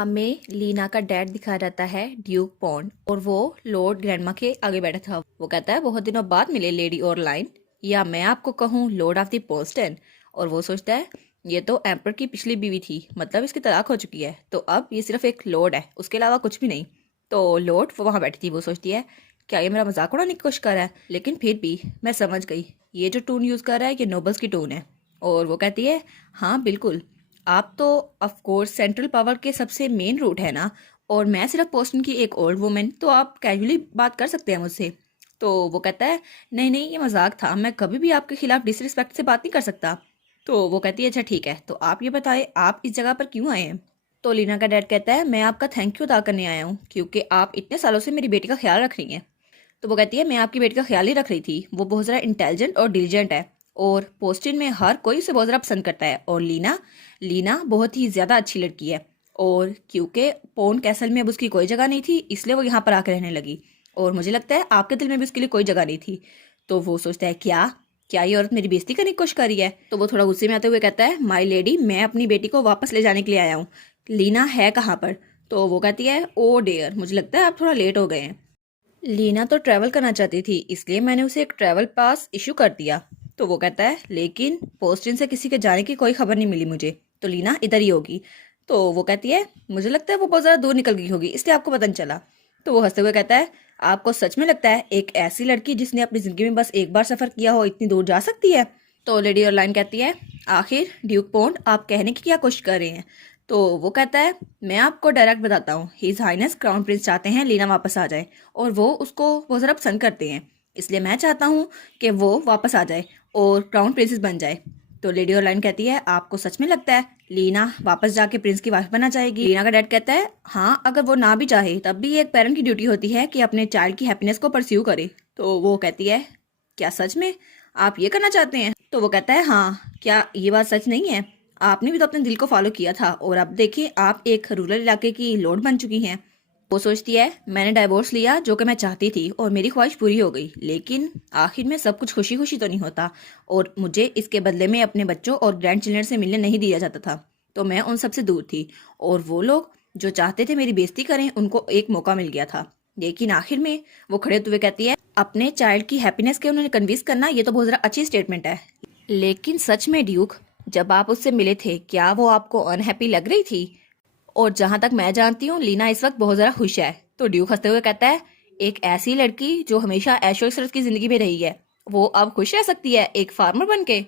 हमें लीना का डैड दिखाया जाता है ड्यूक पॉन्ड और वो लॉर्ड ग्रैंडमा के आगे बैठा था। वो कहता है बहुत दिनों बाद मिले लेडी और लाइन, या मैं आपको कहूँ लॉर्ड ऑफ द पोस्टन। और वो सोचता है ये तो एम्पर की पिछली बीवी थी, मतलब इसकी तलाक हो चुकी है, तो अब ये सिर्फ एक लॉर्ड है, उसके अलावा कुछ भी नहीं। तो लॉर्ड वो वहाँ बैठी थी, वो सोचती है क्या ये मेरा मजाक उड़ाने की कोशिश कर रहा है, लेकिन फिर भी मैं समझ गई ये जो टून यूज कर रहा है ये नोबल्स की टून है। और वो कहती है हाँ बिल्कुल, आप तो ऑफ कोर्स सेंट्रल पावर के सबसे मेन रूट है ना, और मैं सिर्फ पोस्टन की एक ओल्ड वुमेन, तो आप कैजुअली बात कर सकते हैं मुझसे। तो वो कहता है नहीं नहीं ये मजाक था, मैं कभी भी आपके खिलाफ डिसरिस्पेक्ट से बात नहीं कर सकता। तो वो कहती है अच्छा ठीक है, तो आप ये बताएं आप इस जगह पर क्यों आए हैं। तो लीना का डैड कहता है मैं आपका थैंक यू अदा करने आया हूँ क्योंकि आप इतने सालों से मेरी बेटी का ख्याल रख रही हैं। तो वो कहती है मैं आपकी बेटी का ख्याल ही रख रही थी, वो बहुत ज़्यादा इंटेलिजेंट और डिलीजेंट है और पोस्टिन में हर कोई उसे बहुत ज़्यादा पसंद करता है। और लीना लीना बहुत ही ज़्यादा अच्छी लड़की है, और क्योंकि पोन कैसल में अब उसकी कोई जगह नहीं थी इसलिए वो यहाँ पर आकर रहने लगी, और मुझे लगता है आपके दिल में भी उसके लिए कोई जगह नहीं थी। तो वो सोचता है क्या क्या ये औरत मेरी बेइज्जती करने की कोशिश कर रही है। तो वो थोड़ा गुस्से में आते हुए कहता है माई लेडी, मैं अपनी बेटी को वापस ले जाने के लिए आया हूँ, लीना है कहाँ पर। तो वो कहती है ओ डियर, मुझे लगता है आप थोड़ा लेट हो गए हैं। लीना तो ट्रैवल करना चाहती थी इसलिए मैंने उसे एक ट्रैवल पास इशू कर दिया। तो वो कहता है लेकिन पोस्टिन से किसी के जाने की कोई खबर नहीं मिली मुझे, तो लीना इधर ही होगी। तो वो कहती है मुझे लगता है वो बहुत ज़्यादा दूर निकल गई होगी इसलिए आपको पता नहीं चला। तो वो हंसते हुए कहता है आपको सच में लगता है एक ऐसी लड़की जिसने अपनी ज़िंदगी में बस एक बार सफ़र किया हो इतनी दूर जा सकती है। तो लेडी ऑरलाइन कहती है आखिर ड्यूक पॉन्ड आप कहने की क्या कोशिश कर रहे हैं। तो वो कहता है मैं आपको डायरेक्ट बताता हूँ, हिज हाइनेस क्राउन प्रिंस चाहते हैं लीना वापस आ जाए, और वो उसको बहुत ज़रा पसंद करते हैं, इसलिए मैं चाहता हूँ कि वो वापस आ जाए और क्राउन प्रिंसेस बन जाए। तो लेडी ऑरलाइन कहती है आपको सच में लगता है लीना वापस जाके प्रिंस की वाइफ बनना चाहेगी। लीना का डैड कहता है हाँ अगर वो ना भी चाहे तब भी एक पेरेंट की ड्यूटी होती है कि अपने चाइल्ड की हैप्पीनेस को परस्यू करे। तो वो कहती है क्या सच में आप ये करना चाहते हैं। तो वो कहता है हाँ क्या ये बात सच नहीं है, आपने भी तो अपने दिल को फॉलो किया था और अब देखिए आप एक रूरल इलाके की लॉर्ड बन चुकी हैं। वो सोचती है मैंने डाइवोर्स लिया जो कि मैं चाहती थी और मेरी ख्वाहिश पूरी हो गई, लेकिन आखिर में सब कुछ खुशी खुशी तो नहीं होता, और मुझे इसके बदले में अपने बच्चों और ग्रैंड चिल्ड्रन से मिलने नहीं दिया जाता था, तो मैं उन सबसे दूर थी, और वो लोग जो चाहते थे मेरी बेइज्जती करें उनको एक मौका मिल गया था। लेकिन आखिर में वो खड़े होते हुए कहती है अपने चाइल्ड की हैप्पीनेस के उन्हें कन्विंस करना ये तो बहुत ज़रा अच्छी स्टेटमेंट है, लेकिन सच में ड्यूक जब आप उससे मिले थे क्या वो आपको अनहैप्पी लग रही थी। और जहां तक मैं जानती हूँ लीना इस वक्त बहुत ज़रा खुश है। तो ड्यूक हंसते हुए कहता है एक ऐसी लड़की जो हमेशा ऐशो इशरत की जिंदगी में रही है वो अब खुश रह सकती है एक फार्मर बन के।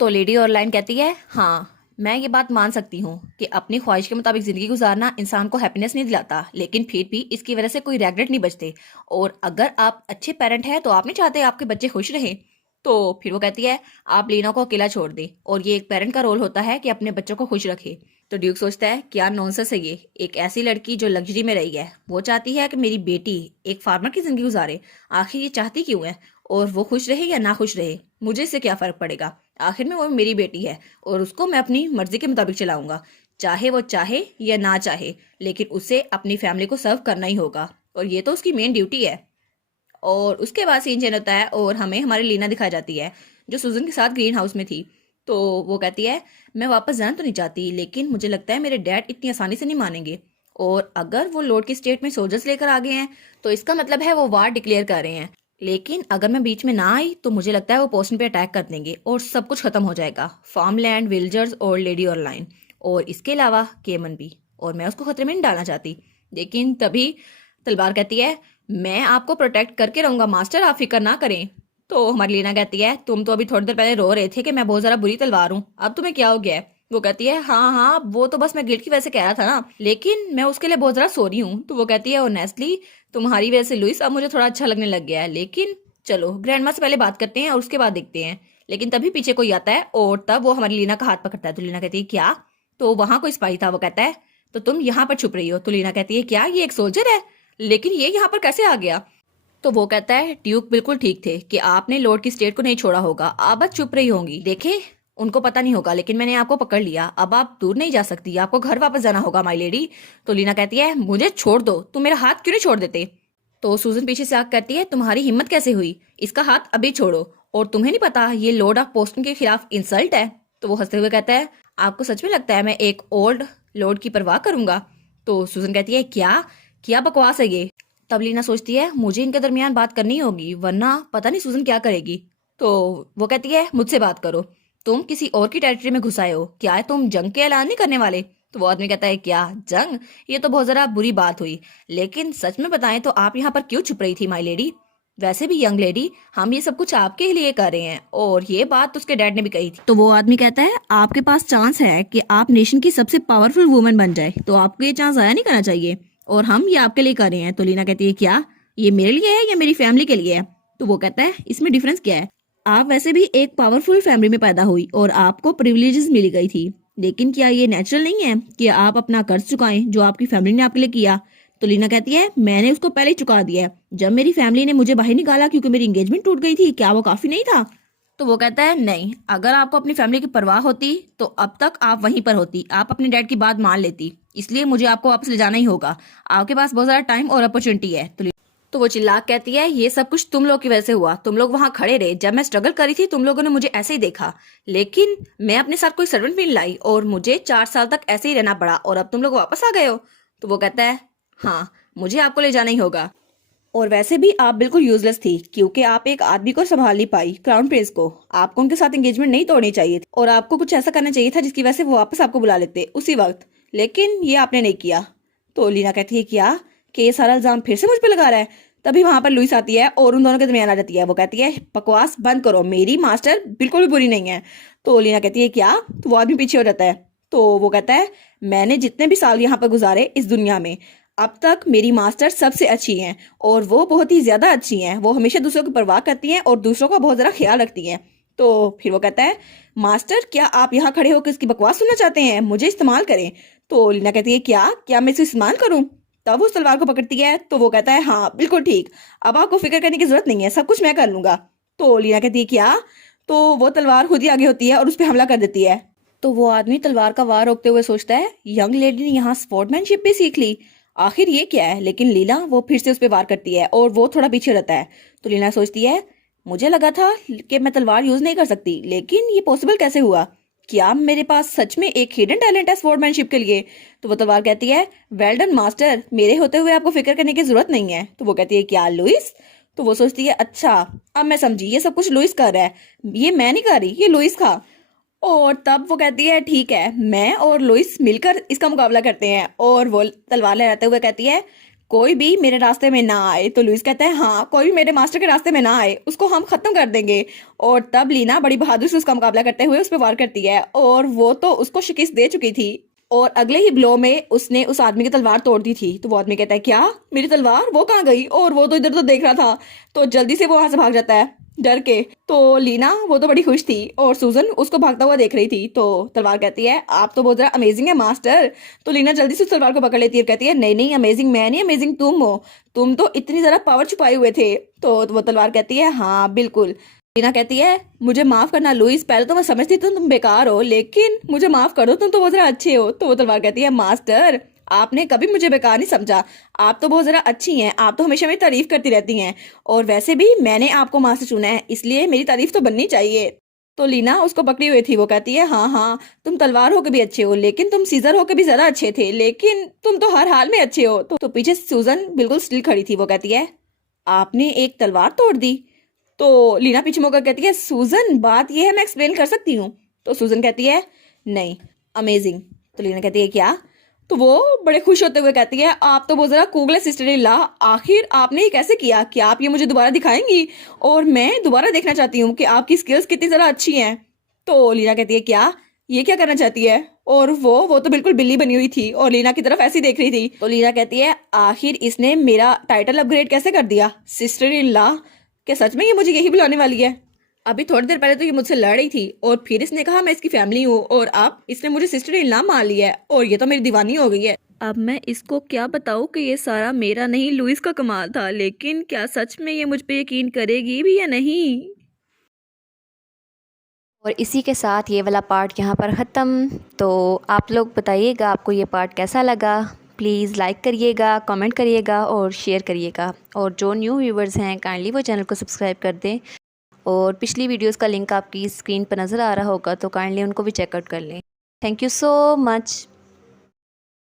तो लेडी ऑरलाइन कहती है हाँ मैं ये बात मान सकती हूँ कि अपनी ख्वाहिश के मुताबिक जिंदगी गुजारना इंसान को हैप्पीनेस नहीं दिलाता, लेकिन फिर भी इसकी वजह से कोई रेग्रेट नहीं बचते, और अगर आप अच्छे पेरेंट हैं तो आप नहीं चाहते आपके बच्चे खुश रहें। तो फिर वो कहती है आप लीना को अकेला छोड़ दें, और ये एक पेरेंट का रोल होता है कि अपने बच्चों को खुश रखे। तो ड्यूक सोचता है क्या नॉनसेंस है ये, एक ऐसी लड़की जो लग्जरी में रही है वो चाहती है कि मेरी बेटी एक फार्मर की जिंदगी गुजारे, आखिर ये चाहती क्यों है, और वो खुश रहे या ना खुश रहे मुझे इससे क्या फर्क पड़ेगा, आखिर में वो मेरी बेटी है और उसको मैं अपनी मर्जी के मुताबिक चलाऊंगा, चाहे वो चाहे या ना चाहे, लेकिन उसे अपनी फैमिली को सर्व करना ही होगा और ये तो उसकी मेन ड्यूटी है। और उसके बाद सीन चेंज होता है और हमें हमारी लीना दिखाई जाती है जो सुजन के साथ ग्रीन हाउस में थी। तो वो कहती है मैं वापस जाना तो नहीं चाहती, लेकिन मुझे लगता है मेरे डैड इतनी आसानी से नहीं मानेंगे, और अगर वो लॉर्ड की स्टेट में सोल्जर्स लेकर आ गए हैं तो इसका मतलब है वो वार डिक्लेयर कर रहे हैं, लेकिन अगर मैं बीच में ना आई तो मुझे लगता है वो पोस्टन पे अटैक कर देंगे और सब कुछ खत्म हो जाएगा, फार्म लैंड, विलेजर्स और लेडी ऑनलाइन, और इसके अलावा केमन भी, और मैं उसको खतरे में नहीं डालना चाहती। लेकिन तभी तलवार कहती है मैं आपको प्रोटेक्ट करके रहूंगा मास्टर, आप फिक्र ना करें। तो हमारी लीना कहती है तुम तो अभी थोड़ी देर पहले रो रहे थे कि मैं बहुत ज्यादा बुरी तलवार हूँ, अब तुम्हें क्या हो गया है। वो कहती है हाँ हाँ वो तो बस मैं गिल्ट की वजह से कह रहा था ना, लेकिन मैं उसके लिए बहुत ज्यादा सॉरी हूँ। तो वो कहती है ऑनेस्टली तुम्हारी वजह से लुइस अब मुझे थोड़ा अच्छा लगने लग गया है, लेकिन चलो ग्रैंड माँ से पहले बात करते हैं और उसके बाद देखते हैं। लेकिन तभी पीछे कोई आता है और तब वो हमारी लीना का हाथ पकड़ता है। तो लीना कहती है क्या, तो वहां कोई सिपाही था। वो कहता है तो तुम यहाँ पर छुप रही हो। तो लीना कहती है क्या ये एक सोल्जर है, लेकिन ये यहाँ पर कैसे आ गया। तो वो कहता है ड्यूक बिल्कुल ठीक थे कि आपने लॉर्ड की स्टेट को नहीं छोड़ा होगा, आप बस चुप रही होंगी, देखे उनको पता नहीं होगा, लेकिन मैंने आपको पकड़ लिया, अब आप दूर नहीं जा सकती, आपको घर वापस जाना होगा माई लेडी। तो लीना कहती है मुझे छोड़ दो, तुम मेरा हाथ क्यों नहीं छोड़ देते। तो सूजन पीछे से आकर कहती है तुम्हारी हिम्मत कैसे हुई, इसका हाथ अभी छोड़ो, और तुम्हें नहीं पता ये लॉर्ड ऑफ पोस्टन के खिलाफ इंसल्ट है। तो वो हंसते हुए कहता है आपको सच में लगता है मैं एक ओल्ड लॉर्ड की परवाह करूंगा। तो सूजन कहती है क्या क्या बकवास है ये। तब लीना सोचती है मुझे इनके दरमियान बात करनी होगी वरना पता नहीं सूजन क्या करेगी। तो वो कहती है मुझसे बात करो, तुम किसी और की टेरिटरी में घुस आए हो, क्या है तुम जंग के ऐलान नहीं करने वाले। तो वो आदमी कहता है क्या जंग, ये तो बहुत जरा बुरी बात हुई, लेकिन सच में बताएं तो आप यहाँ पर क्यों छुप रही थी माई लेडी। वैसे भी यंग लेडी हम ये सब कुछ आपके ही लिए कर रहे हैं, और ये बात तो उसके डैड ने भी कही थी। तो वो आदमी कहता है आपके पास चांस है कि आप नेशन की सबसे पावरफुल वुमन बन जाए, तो आपको ये चांस जाया नहीं करना चाहिए, और हम ये आपके लिए कर रहे हैं। तो लीना कहती है क्या ये मेरे लिए है या मेरी फैमिली के लिए है। तो वो कहता है इसमें डिफरेंस क्या है, आप वैसे भी एक पावरफुल फैमिली में पैदा हुई और आपको प्रिविलेजेस मिली गई थी, लेकिन क्या ये नेचुरल नहीं है कि आप अपना कर्ज चुकाएं जो आपकी फैमिली ने आपके लिए किया। तो लीना कहती है मैंने उसको पहले ही चुका दिया है, जब मेरी फैमिली ने मुझे बाहर निकाला क्योंकि मेरी एंगेजमेंट टूट गई थी, क्या वो काफी नहीं था। तो वो कहता है नहीं, अगर आपको अपनी फैमिली की परवाह होती तो अब तक आप वहीं पर होती, आप अपने डैड की बात मान लेती, इसलिए मुझे आपको वापस ले जाना ही होगा, आपके पास बहुत ज्यादा टाइम और अपॉर्चुनिटी है। तो वो चिल्ला कहती है ये सब कुछ तुम लोग की वजह से हुआ, तुम लोग वहां खड़े रहे जब मैं स्ट्रगल करी थी, तुम लोगों ने मुझे ऐसे ही देखा, लेकिन मैं अपने साथ कोई सर्वेंट भी नहीं लाई और मुझे 4 साल तक ऐसे ही रहना पड़ा और अब तुम लोग वापस आ गए हो। तो वो कहता है हाँ मुझे आपको ले जाना ही होगा, और वैसे भी आप बिल्कुल यूजलेस थी क्योंकि आप एक आदमी को संभाल नहीं पाई, क्राउन प्रिंस को, आपको उनके साथ एंगेजमेंट नहीं तोड़नी चाहिए थी और आपको कुछ ऐसा करना चाहिए था जिसकी वजह से वो वापस आपको बुला लेते उसी वक्त, लेकिन ये आपने नहीं किया। तो लीना कहती है क्या कि ये सारा इल्जाम फिर से मुझ पे लगा रहा है। तभी वहां पर लुइस आती है और उन दोनों के दरमियान आ जाती है। वो कहती है बकवास बंद करो, मेरी मास्टर बिल्कुल भी बुरी नहीं है। तो लीना कहती है क्या, तो वो आदमी पीछे हो जाता है। तो वो कहता है मैंने जितने भी साल यहाँ पर गुजारे इस दुनिया में, अब तक मेरी मास्टर सबसे अच्छी हैं और वो बहुत ही ज्यादा अच्छी हैं, वो हमेशा दूसरों की परवाह करती हैं और दूसरों का बहुत जरा ख्याल रखती हैं। तो फिर वो कहता है मास्टर क्या आप यहाँ खड़े होकर इसकी बकवास सुनना चाहते हैं, मुझे इस्तेमाल करें। तो लीना कहती है क्या क्या मैं इसे इस्तेमाल करूं। तब वो उस तलवार को पकड़ती है। तो वो कहता है हाँ बिल्कुल ठीक, अब आपको फिक्र करने की जरूरत नहीं है, सब कुछ मैं कर लूंगा। तो लीना कहती है क्या, तो वो तलवार खुद ही आगे होती है और उस पर हमला कर देती है। तो वो आदमी तलवार का वार रोकते हुए सोचता है यंग लेडी ने यहाँ स्पोर्ट्समैनशिप भी सीख ली, आखिर ये क्या है। लेकिन लीला वो फिर से उस पर वार करती है और वो थोड़ा पीछे रहता है। तो लीला सोचती है मुझे लगा था कि मैं तलवार यूज नहीं कर सकती, लेकिन ये पॉसिबल कैसे हुआ, क्या मेरे पास सच में एक हिडन टैलेंट है स्पोर्ट्समैनशिप के लिए। तो वो तलवार कहती है वेल डन मास्टर, मेरे होते हुए आपको फिक्र करने की जरूरत नहीं है। तो वो कहती है क्या लुइस। तो वो सोचती है अच्छा अब मैं समझी, ये सब कुछ लुइस कर रहा है, ये मैं नहीं कर रही, ये लुइस का। और तब वो कहती है ठीक है मैं और लुइस मिलकर इसका मुकाबला करते हैं, और वो तलवार लहराते हुए कहती है कोई भी मेरे रास्ते में ना आए। तो लुइस कहता है हाँ कोई भी मेरे मास्टर के रास्ते में ना आए, उसको हम खत्म कर देंगे। और तब लीना बड़ी बहादुर से उसका मुकाबला करते हुए उस पर वार करती है, और वो तो उसको शिकस्त दे चुकी थी और अगले ही ब्लो में उसने उस आदमी की तलवार तोड़ दी थी। तो वो आदमी कहता है क्या मेरी तलवार, वो कहाँ गई, और वो तो इधर तो देख रहा था। तो जल्दी से वो वहां से भाग जाता है डर के। तो लीना वो तो बड़ी खुश थी और सूजन उसको भागता हुआ देख रही थी। तो तलवार कहती है आप तो बहुत ज्यादा अमेजिंग है मास्टर। तो लीना जल्दी से उस तलवार को पकड़ लेती है और कहती है नहीं नहीं अमेजिंग मैं नहीं, अमेजिंग तुम हो, तुम तो इतनी ज्यादा पावर छुपाए हुए थे। तो वो तलवार कहती है हाँ बिल्कुल। लीना कहती है मुझे माफ करना लुइस, पहले तो मैं समझती थी तुम बेकार हो, लेकिन मुझे माफ कर दो, तुम तो बहुत ज्यादा अच्छे हो। तो वो तलवार कहती है मास्टर आपने कभी मुझे बेकार नहीं समझा, आप तो बहुत जरा अच्छी हैं, आप तो हमेशा मेरी तारीफ करती रहती हैं, और वैसे भी मैंने आपको मास्टर चुना है इसलिए मेरी तारीफ तो बननी चाहिए। तो लीना उसको पकड़ी हुई थी। वो कहती है हाँ हाँ तुम तलवार होकर भी अच्छे हो, लेकिन तुम सीजर होकर भी ज्यादा अच्छे थे, लेकिन तुम तो हर हाल में अच्छे हो। तो पीछे सूजन बिल्कुल स्टिल खड़ी थी। वो कहती है आपने एक तलवार तोड़ दी। तो लीना पीछे मुड़कर कहती है सूजन बात यह है मैं एक्सप्लेन कर सकती हूँ। तो सूजन कहती है नहीं अमेजिंग। तो लीना कहती है क्या। तो वो बड़े खुश होते हुए कहती है आप तो बहुत जरा कूगले सिस्टर इन लॉ, आखिर आपने ये कैसे किया, क्या आप ये मुझे दोबारा दिखाएंगी, और मैं दोबारा देखना चाहती हूँ कि आपकी स्किल्स कितनी जरा अच्छी हैं। तो लीना कहती है क्या ये क्या करना चाहती है, और वो तो बिल्कुल बिल्ली बनी हुई थी और लीना की तरफ ऐसी देख रही थी। तो लीना कहती है आखिर इसने मेरा टाइटल अपग्रेड कैसे कर दिया, सिस्टर इन लॉ, क्या सच में ये मुझे यही बुलाने वाली है। अभी थोड़ी देर पहले तो ये मुझसे लड़ रही थी और फिर इसने कहा मैं इसकी फैमिली हूँ, और अब इसने मुझे सिस्टर इन लॉ मान लिया है और ये तो मेरी दीवानी हो गई है। अब मैं इसको क्या बताऊँ कि ये सारा मेरा नहीं लुइस का कमाल था, लेकिन क्या सच में ये मुझ पे यकीन करेगी भी या नहीं। और इसी के साथ ये वाला पार्ट यहाँ पर ख़त्म। तो आप लोग बताइएगा आपको ये पार्ट कैसा लगा, प्लीज़ लाइक करिएगा, कमेंट करिएगा और शेयर करिएगा, और जो न्यू व्यूवर्स हैं काइंडली वो चैनल को सब्सक्राइब कर दें, और पिछली वीडियोस का लिंक आपकी स्क्रीन पर नज़र आ रहा होगा तो काइंडली उनको भी चेकआउट कर लें। Thank you so much.